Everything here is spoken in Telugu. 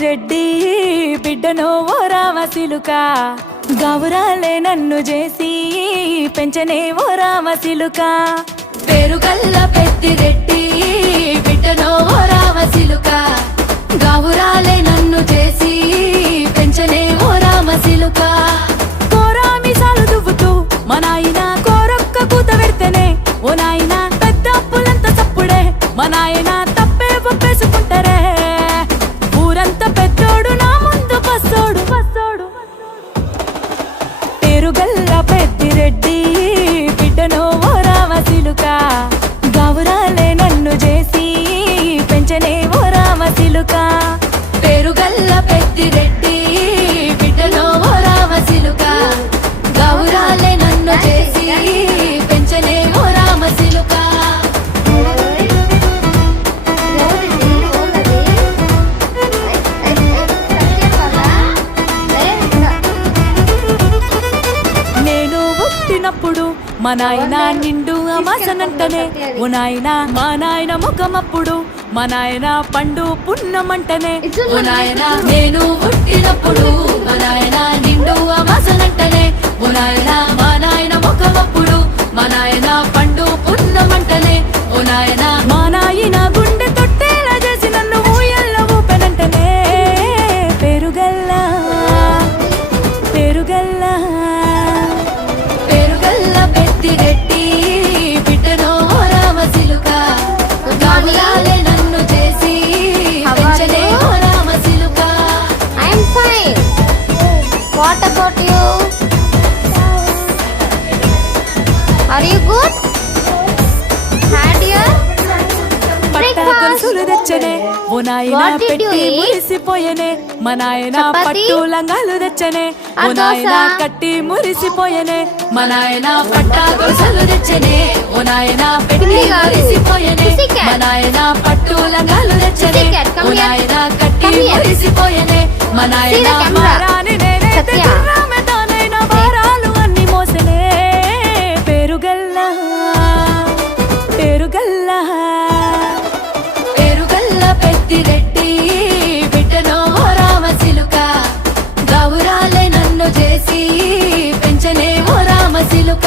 పెద్దిరెడ్డి బిడ్డనో ఓ రామసిలుక గౌరాలే నన్ను చేసి పెంచనే ఓ రామసిలుక పేరుగల్ల పెద్దిరెడ్డి బిడ్డనో ఓ రామసిలుక గౌరాలే నన్ను చేసి పెంచనే ఓ రామసిలుక కోరామిసాలు దువ్వుతూ మా నాయన కోరొక్క కూత పెడితేనే ఓ నాయన పెద్ద అప్పులంత చప్పుడే మా నాయన తప్పే ఒప్పేసుకుంటారే ఊరంతా పెద్దోడు నా ముందు బస్సోడు బస్సోడు పేరుగల్ల పెద్దిరెడ్డి బిడ్డనో ఓ రామసిలుక గౌరాలే నన్ను చేసి పెంచనే ఓ రామసిలుక పేరుగల్ల పెద్దిరెడ్డి బిడ్డనో ఓ రామసిలుక గౌరాలే నన్ను చేసి పెంచనే ఓ రామసిలుక నేను పుట్టినప్పుడు మా నాయన నిండు అమాసనంటనే ఓ నాయన మా నాయన ముఖమప్పుడు మా నాయన పండు పున్నమంటనే ఓ నాయన నేను పుట్టినప్పుడు మా నాయన నిండు అమాసనంటనే ఓ నాయన మా నాయన ముఖమప్పుడు మా నాయన పండు పున్నమంటనే ఓ నాయన మా నాయన గుండె తొట్టేలా చేసి నన్ను ఊయల్ల ఊపెనంటనే పేరుగల్ల పేరుగల్ల పేరుగల్ల పెద్దిరెడ్డి బిడ్డనో ఓ రామసిలుక గౌరాలే నన్ను చేసి పెంచనే ఓ రామసిలుక I'm fine. What about you? Are you good? Had your పట్టాగొలుసులు తెచ్చనే ఓ నాయన What did you పెట్టి eat? మురిసిపోయనే మా నాయన చపాతీ? పట్టు లంగాలు తెచ్చనే ఓ ఆ నాయన దోస? కట్టి మురిసిపోయనే మా నాయన పట్టాగొలుసులు తెచ్చనే ఓ నాయన పెట్టి పిల్లిగా. మురిసిపోయనే Pussycat. మా నాయన పట్టు లంగాలు తెచ్చనే Pussycat, come ఓ here. నాయన కట్టి Come here. మురిసిపోయనే మా See నాయన the camera. మారాని నేనైతే సత్య. గుర్రమే తానైన భారాలు అన్ని మోసనే పేరుగల్ల పేరుగల్ల పేరుగల్ల పెద్దిరెడ్డి బిడ్డనో ఓ రామసిలుక గౌరాలే నన్ను చేసి పెంచనే ఓ రామసిలుక